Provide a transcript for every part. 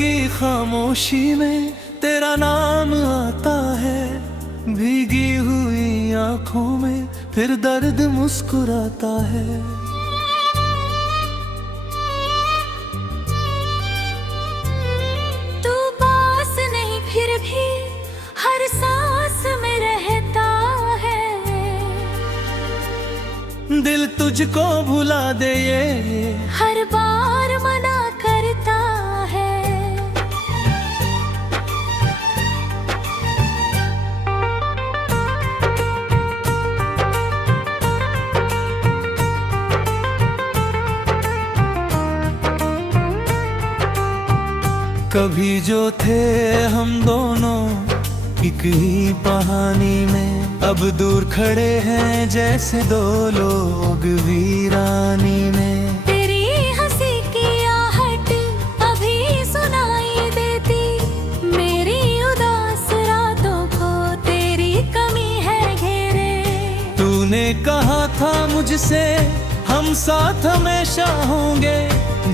की खामोशी में तेरा नाम आता है, भीगी हुई आंखों में फिर दर्द मुस्कुराता है। तू पास नहीं फिर भी हर सांस में रहता है। दिल तुझको भुला दे ये हर बार मना करता है। कभी जो थे हम दोनों एक ही कहानी में, अब दूर खड़े हैं जैसे दो लोग वीरानी में। तेरी हंसी की आहट अभी सुनाई देती, मेरी उदास रातों को तेरी कमी है घेरे। तूने कहा था मुझसे हम साथ हमेशा होंगे,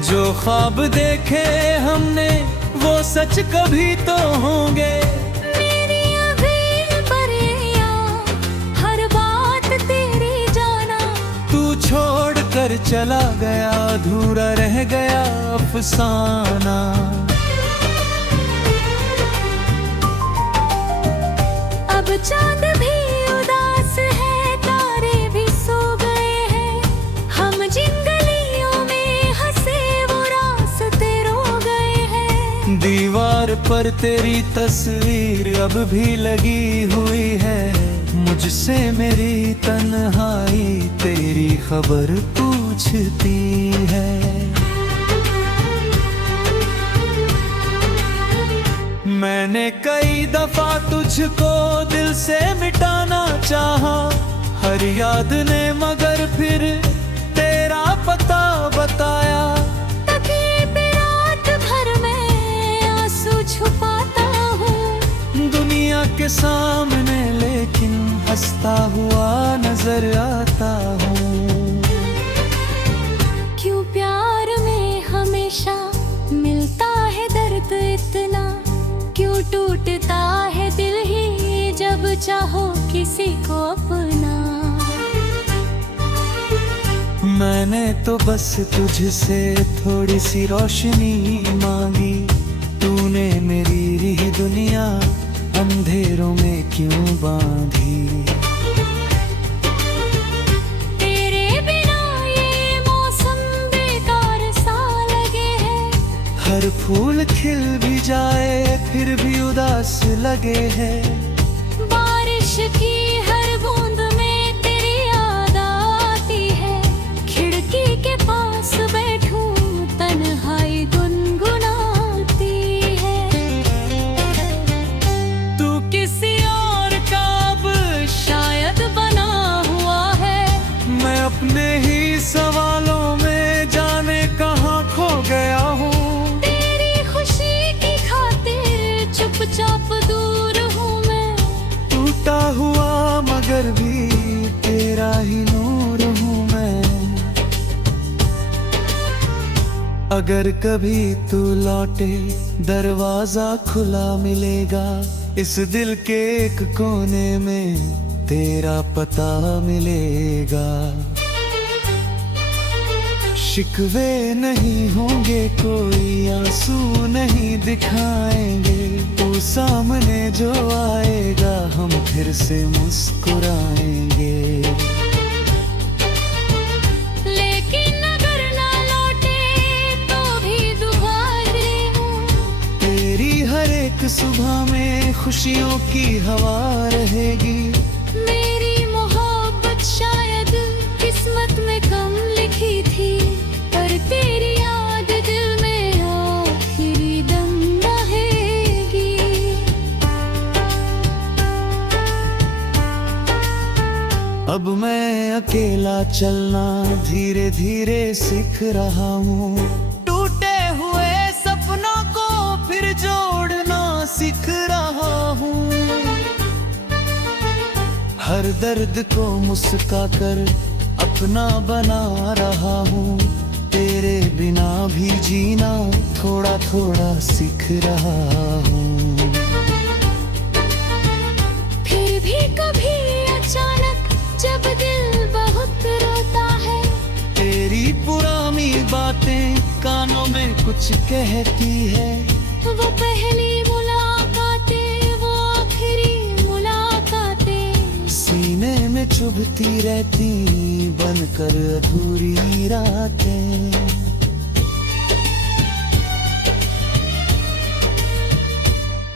जो ख्वाब देखे हमने वो सच कभी तो होंगे। मेरी अभी परेशां हर बात तेरी जाना, तू छोड़ कर चला गया अधूरा रह गया अफसाना। अब चांद भी उदास है, तारे भी सो गए हैं, हम जिन गलियों में हंसे वो रास्ते रो गए हैं। दीवार पर तेरी तस्वीर अब भी लगी हुई है, मुझसे मेरी तन्हाई तेरी खबर पूछती है। मैंने कई दफा तुझको दिल से मिटाना चाहा, हर याद ने मगर फिर तेरा पता बताया। तकिए पे रात भर मैं आंसू छुपाता हूँ, दुनिया के सामने लेकिन हंसता हुआ नजर आता हूँ। क्यों प्यार में हमेशा मिलता है दर्द इतना, क्यों टूटता है दिल ही जब चाहो किसी को अपना। मैंने तो बस तुझसे थोड़ी सी रोशनी मांगी, तूने मेरी रही दुनिया अंधेरों में क्यों बांधी। तेरे बिना ये मौसम बेकार सा लगे है, हर फूल खिल भी जाए फिर भी उदास लगे है। बारिश की हर बूंद में तेरी याद आती है, खिड़की के पास बैठूं तन्हाई गुनगुनाती है। तू किसी और का अब शायद बना हुआ है, मैं अपने ही सवालों में जाने कहाँ खो गया हूँ। तेरी खुशी की खातिर चुपचाप दूर हूँ मैं, टूटा हुआ मगर भी तेरा ही नूर हूँ मैं। अगर कभी तू लौटे दरवाजा खुला मिलेगा, इस दिल के एक कोने में तेरा पता मिलेगा। शिकवे नहीं होंगे कोई आंसू नहीं दिखाएंगे, तू सामने जो आएगा हम फिर से मुस्कुराएंगे। लेकिन अगर ना लौटे तो भी दुआरे हूँ, तेरी हर एक सुबह में खुशियों की हवा रहेगी। मेरी मोहब्बत शायद किस्मत में कम लिखी थी, पर तेरी याद दिल में आखिरी दम रहेगी। अब मैं अकेला चलना धीरे धीरे सीख रहा हूँ, टूटे हुए सपनों को फिर जोड़ना सीख रहा हूँ। हर दर्द को मुस्का कर अपना बना रहा हूँ, तेरे बिना भी जीना थोड़ा थोड़ा सीख रहा हूँ। फिर भी कभी अचानक जब दिल बहुत रोता है, तेरी पुरानी बातें कानों में कुछ कहती है। वो पहली मुलाकातें, वो आखिरी मुलाकातें, सीने में चुभती रहती बनकर अधूरी रातें।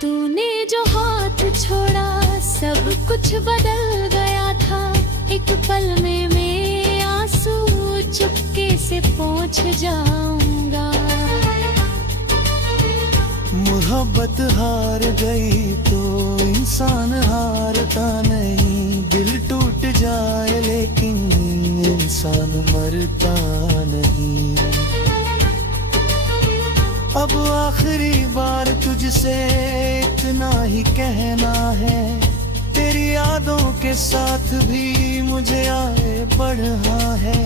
तूने जो हाथ छोड़ा सब कुछ बदल गया था। एक पल में मैं आंसू चुपके से पोंछ जाऊंगा। मोहब्बत हार गई तो इंसान हारता नहीं। दिल टूट जाए लेकिन इंसान मरता नहीं। अब आखिरी बार तुझसे इतना ही कहना है, तेरी यादों के साथ भी मुझे आगे बढ़ना है।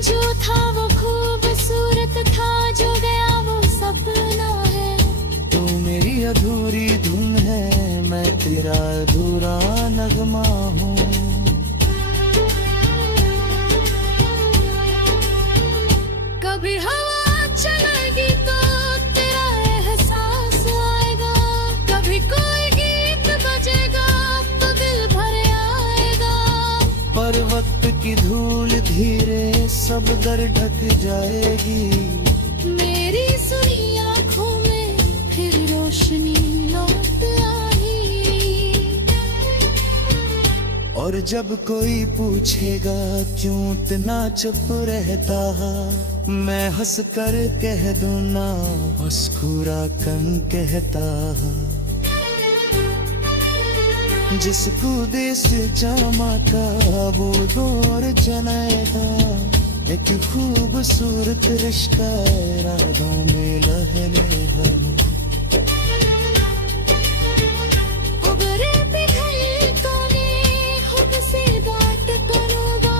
जो था वो खूबसूरत था, जो गया वो सपना है। तू मेरी अधूरी धुन है, मैं तेरा अधूरा नगमा हूँ। कभी हवा चलेगी तो तेरा एहसास आएगा। कभी कोई गीत बजेगा तो दिल भर आएगा। पर वक्त की धूल धीरे सब दर ढक जाएगी। मेरी सुनी आँखों में फिर रोशनी लौट आई। और जब कोई पूछेगा क्यों इतना चुप रहता, मैं हंस कर कह दूं ना मुस्कुरा कन कहता। जिसको देश जामा का वो दौर जनाएगा। एक खूबसूरत रिश्ता रातों में लहरेगा। उभरे पिघले कोने खुद से बात करूंगा।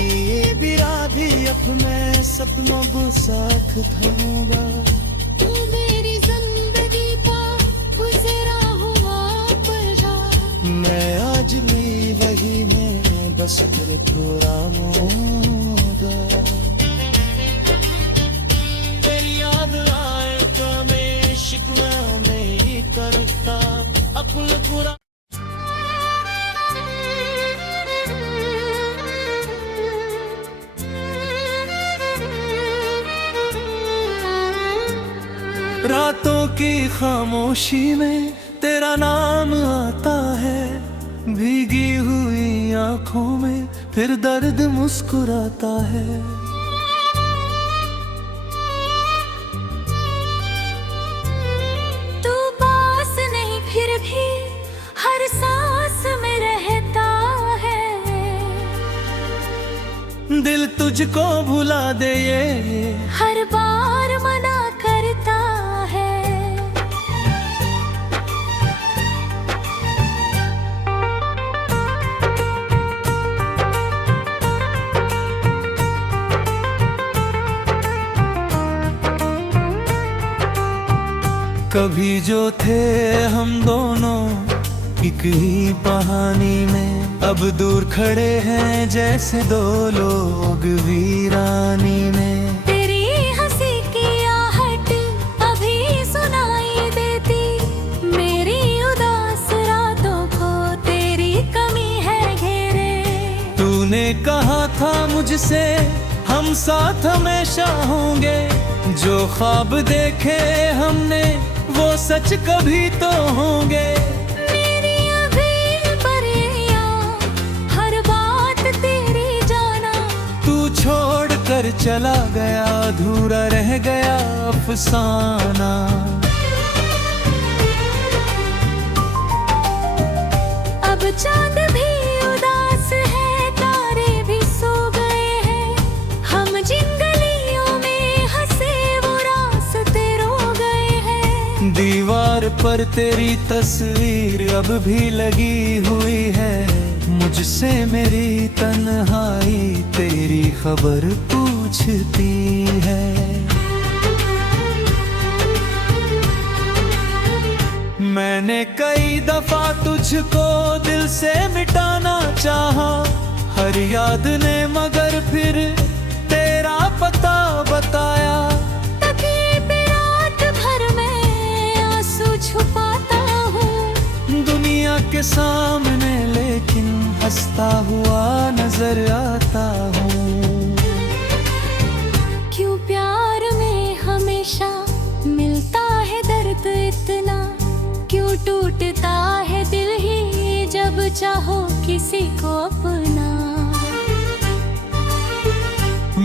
ये बिरादी अब मैं सपनों को साथ थामूंगा। तू मेरी जिंदगी का गुजरा हुआ पलटा। मैं आज भी वही में बस तेरे को रामूंगा। तेरी याद आए तो मैं शिकवा नहीं करता अपना पूरा। रातों की खामोशी में तेरा नाम आता है। भीगी हुई आंखों में फिर दर्द मुस्कुराता है। तू पास नहीं फिर भी हर सांस में रहता है। दिल तुझको भुला दे ये हर बार मना करता है। कभी जो थे हम दोनों एक ही कहानी में, अब दूर खड़े हैं जैसे दो लोग वीरानी में। तेरी हंसी की आहट अभी सुनाई देती। मेरी उदास रातों को तेरी कमी है घेरे। तूने कहा था मुझसे हम साथ हमेशा होंगे। जो ख्वाब देखे हमने वो सच कभी तो होंगे। मेरी अभी परेयां हर बात तेरी जाना। तू छोड़ कर चला गया अधूरा रह गया अफसाना। अब चांद भी उदास है, तारे भी सो गए हैं। हम जिन गलियों में हंसे वो रास्ते रो गए हैं। दीवार पर तेरी तस्वीर अब भी लगी हुई है। मुझसे मेरी तन्हाई तेरी खबर पूछ पूछती है। मैंने कई दफा तुझको दिल से मिटाना चाहा, हर याद ने मगर फिर तेरा पता बताया। तकिए पे रात भर मैं आंसू छुपाता हूँ, दुनिया के सामने लेकिन हंसता हुआ नजर आता हूँ। क्यों प्यार में हमेशा मिलता है दर्द इतना, क्यों टूटता है दिल ही जब चाहो किसी को अपना।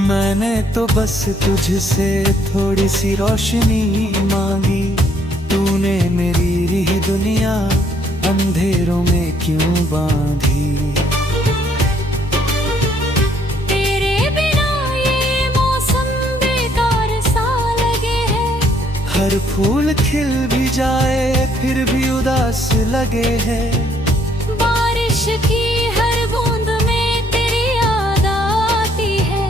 मैंने तो बस तुझसे थोड़ी सी रोशनी मांगी, तूने मेरी रही दुनिया अंधेरों में क्यों बांधी। तेरे बिना ये मौसम बेकार सा लगे है, हर फूल खिल भी जाए फिर भी उदास लगे है। बारिश की हर बूंद में तेरी याद आती है,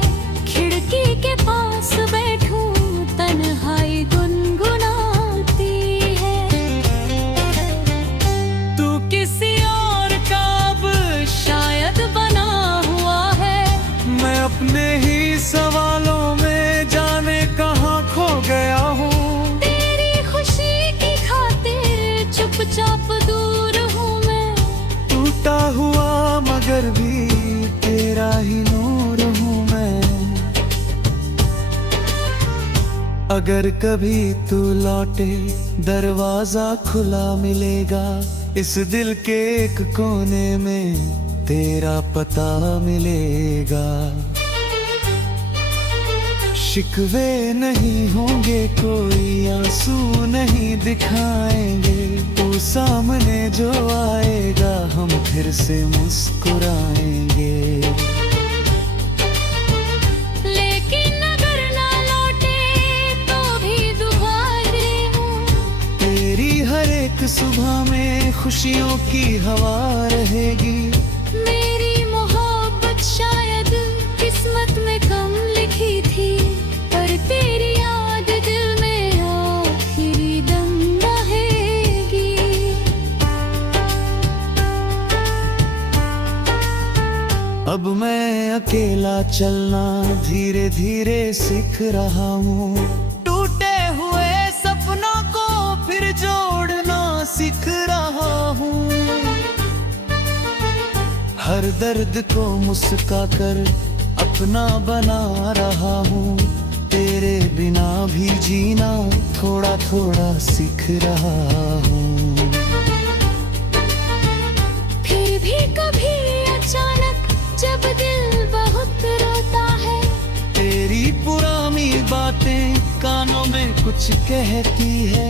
खिड़की के पास बैठूं तन्हाई गुनगुनाती है। तू किसी और का अब शायद बना हुआ है, मैं अपने ही सवालों में जाने कहाँ खो गया हूँ। तेरी खुशी की खातिर चुपचाप दूर हूँ मैं, टूटा हुआ मगर भी तेरा ही नूर हूँ मैं। अगर कभी तू लौटे दरवाजा खुला मिलेगा, इस दिल के एक कोने में तेरा पता मिलेगा। शिकवे नहीं होंगे कोई आंसू नहीं दिखाएंगे, तू सामने जो आएगा हम फिर से मुस्कुराएंगे। लेकिन अगर ना लौटे तो भी दुआरे हूँ, तेरी हर एक सुबह में खुशियों की हवा रहेगी। मेरी मोहब्बत शायद किस्मत में कम लिखी थी, पर तेरी याद दिल में आखिरी दम रहेगी। अब मैं अकेला चलना धीरे धीरे सीख रहा हूँ, टूटे हुए सपनों को फिर जोड़ना सीख रहा हूँ। हर दर्द को मुस्काकर अपना बना रहा हूँ, तेरे बिना भी जीना थोड़ा थोड़ा सीख रहा हूँ। फिर भी कभी अचानक जब दिल बहुत रोता है, तेरी पुरानी बातें कानों में कुछ कहती है।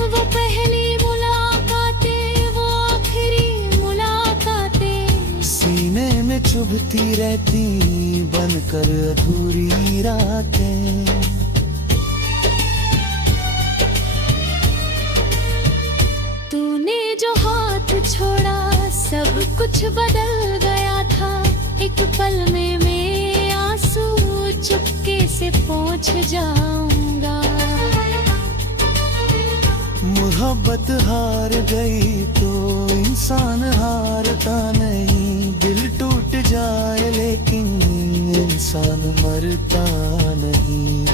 वो पहली मुलाकातें वो आखिरी मुलाकातें, सीने में चुभती रहती बनकर अधूरी रातें। तूने जो हाथ छोड़ा सब कुछ बदल गया था, एक पल में मैं आंसू चुपके से पोंछ जाऊंगा। मोहब्बत हार गई तो इंसान हारता नहीं, दिल टूट जाए लेकिन इंसान मरता नहीं।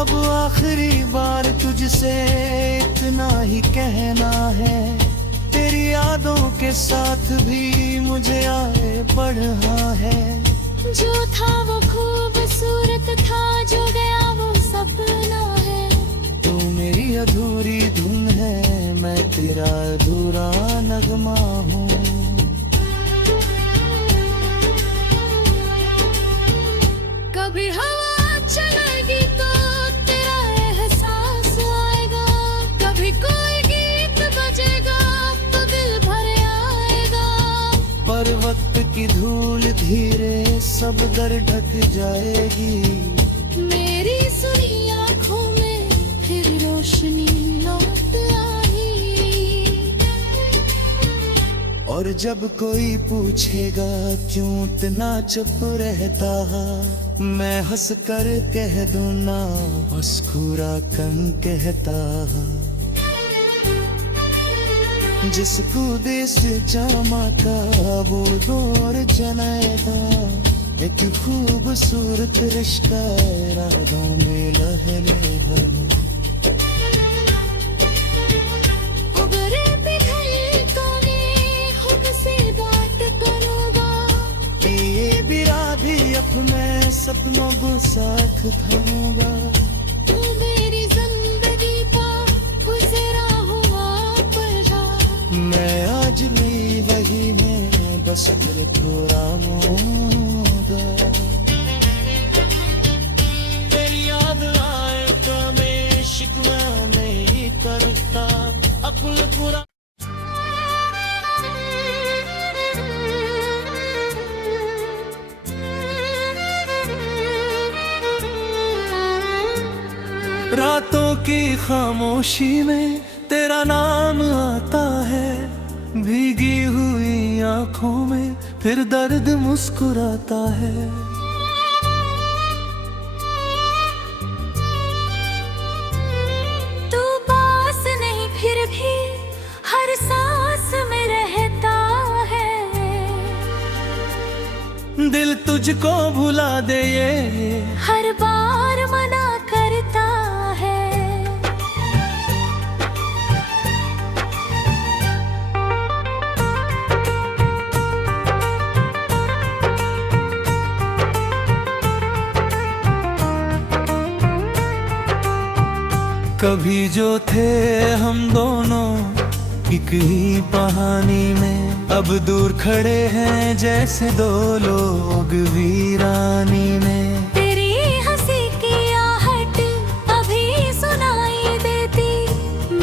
अब आखिरी बार तुझसे इतना ही कहना है, तेरी यादों के साथ भी मुझे आगे बढ़ना है। जो था वो खूबसूरत था, जो गया वो सपना है। तू मेरी अधूरी धुन है, मैं तेरा अधूरा नगमा हूँ। कभी हवा चलेगी तो तेरा एहसास आएगा, कभी कोई गीत बजेगा तो दिल भर आएगा। पर वक्त की धूल धीरे सब दर ढक जाएगी, मेरी सुनी आँखों में फिर रोशनी लौट आई। और जब कोई पूछेगा क्यों इतना चुप रहता, मैं हंस कर कह दूं ना मुस्कुरा कन कहता। जिसको देश जामा का वो दौर जनाएगा, एक खूबसूरत रिश्ता राहों में लहरेगा। उगरे पिघल कोने खुद से बात करूंगा, ये बिरादी अपने सपनों को साथ थामूंगा। तू मेरी जिंदगी का गुजरा हुआ पलड़ा, मैं आज भी वही में बस दिल को रामूंगा। तेरी याद आए तो मैं शिकवा नहीं करता अपना पूरा। रातों की खामोशी में तेरा नाम आता है, भीगी हुई आंखों में फिर दर्द मुस्कुराता है। तू पास नहीं फिर भी हर सांस में रहता है। दिल तुझको भुला दे ये हर बार मना करता है। कभी जो थे हम दोनों एक ही कहानी में, अब दूर खड़े हैं जैसे दो लोग वीरानी में। तेरी हंसी की आहट अभी सुनाई देती,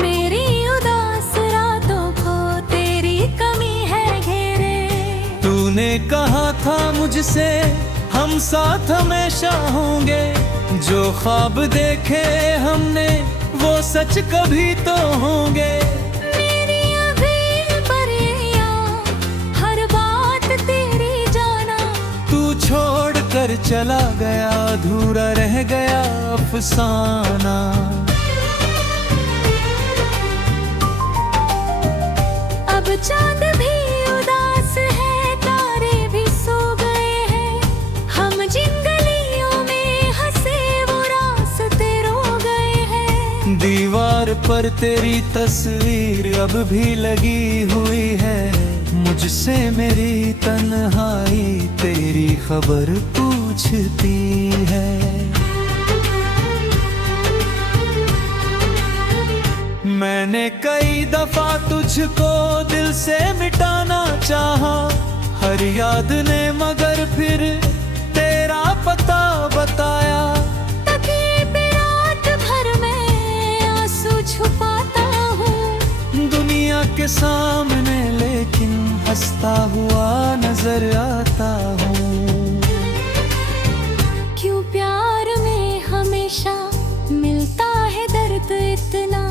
मेरी उदास रातों को तेरी कमी है घेरे। तूने कहा था मुझसे हम साथ हमेशा होंगे, जो ख्वाब देखे हमने वो सच कभी तो होंगे। मेरी अभी परियां हर बात तेरी जाना, तू छोड़ कर चला गया अधूरा रह गया अफसाना। अब चांद भी उदास है, तारे भी सो गए हैं, हम जिन गलियों में हंसे वो रास्ते रो गए हैं। दीवार पर तेरी तस्वीर अब भी लगी हुई है, मुझसे मेरी तन्हाई तेरी खबर पूछती है। मैंने कई दफा तुझको दिल से मिटाना चाहा, हर याद ने मगर फिर तेरा पता बताया। तकिए पे रात भर मैं आंसू छुपाता हूँ, दुनिया के सामने लेकिन हंसता हुआ नजर आता हूँ। क्यों प्यार में हमेशा मिलता है दर्द इतना,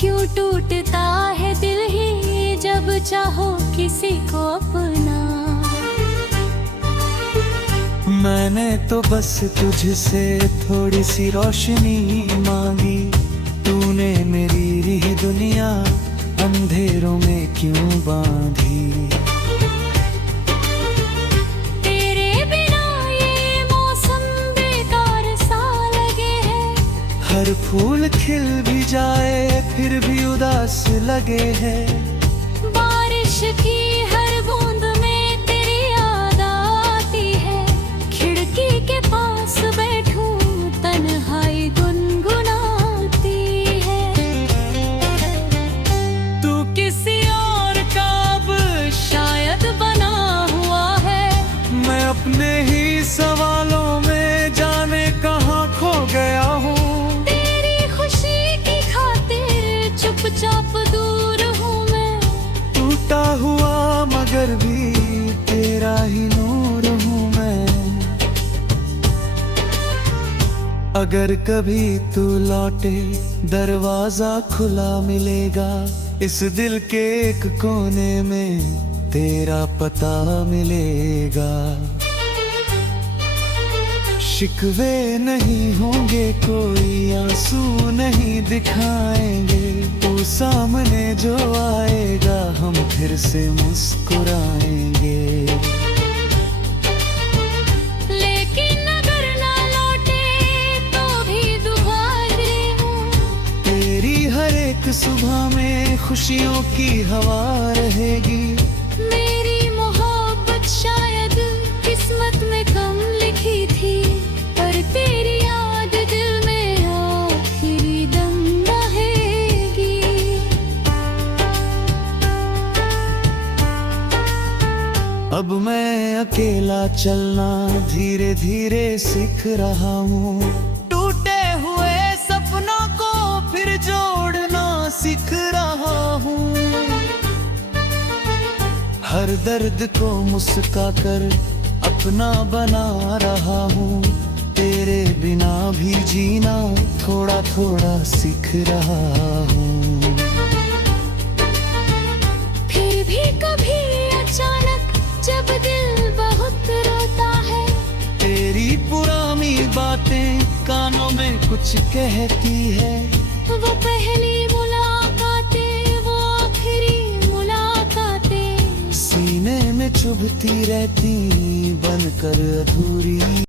क्यों टूटता है दिल ही जब चाहो किसी को अपना। मैंने तो बस तुझसे थोड़ी सी रोशनी मांगी, तूने मेरी रही दुनिया अंधेरों में क्यों बांधी। तेरे बिना ये मौसम बेकार सा लगे है, हर फूल खिल भी जाए फिर भी उदास लगे है। बारिश की हर बूंद में तेरी याद आती है, खिड़की के पास बैठूं तन्हाई गुनगुनाती है। तू किसी और का अब शायद बना हुआ है, मैं अपने ही सवालों में जाने कहाँ खो गया हूँ। तेरी खुशी की खातिर चुपचाप दूर हूँ मैं, टूटा हुआ मगर भी तेरा ही नूर हूँ मैं। अगर कभी तू लौटे दरवाजा खुला मिलेगा, इस दिल के एक कोने में तेरा पता मिलेगा। शिकवे नहीं होंगे, कोई आंसू नहीं दिखाएंगे, तू सामने जो आएगा हम फिर से मुस्कुराएंगे। लेकिन अगर ना लौटे तो भी दुआरे हूँ, तेरी हर एक सुबह में खुशियों की हवा रहेगी। मेरी मोहब्बत शायद किस्मत में कम लिखी थी, पर तेरी याद दिल में आखिरी दम रहेगी। अब मैं अकेला चलना धीरे धीरे सीख रहा हूँ, टूटे हुए सपनों को फिर जोड़ना सीख रहा हूँ। हर दर्द को मुस्काकर अपना बना रहा हूँ, तेरे बिना भी जीना थोड़ा थोड़ा सीख रहा हूँ। फिर भी कभी अचानक जब दिल बहुत रोता है, तेरी पुरानी बातें कानों में कुछ कहती है। वो पहली मुलाकातें, वो आखिरी मुलाकातें, सीने में चुभती रहती बनकर अधूरी।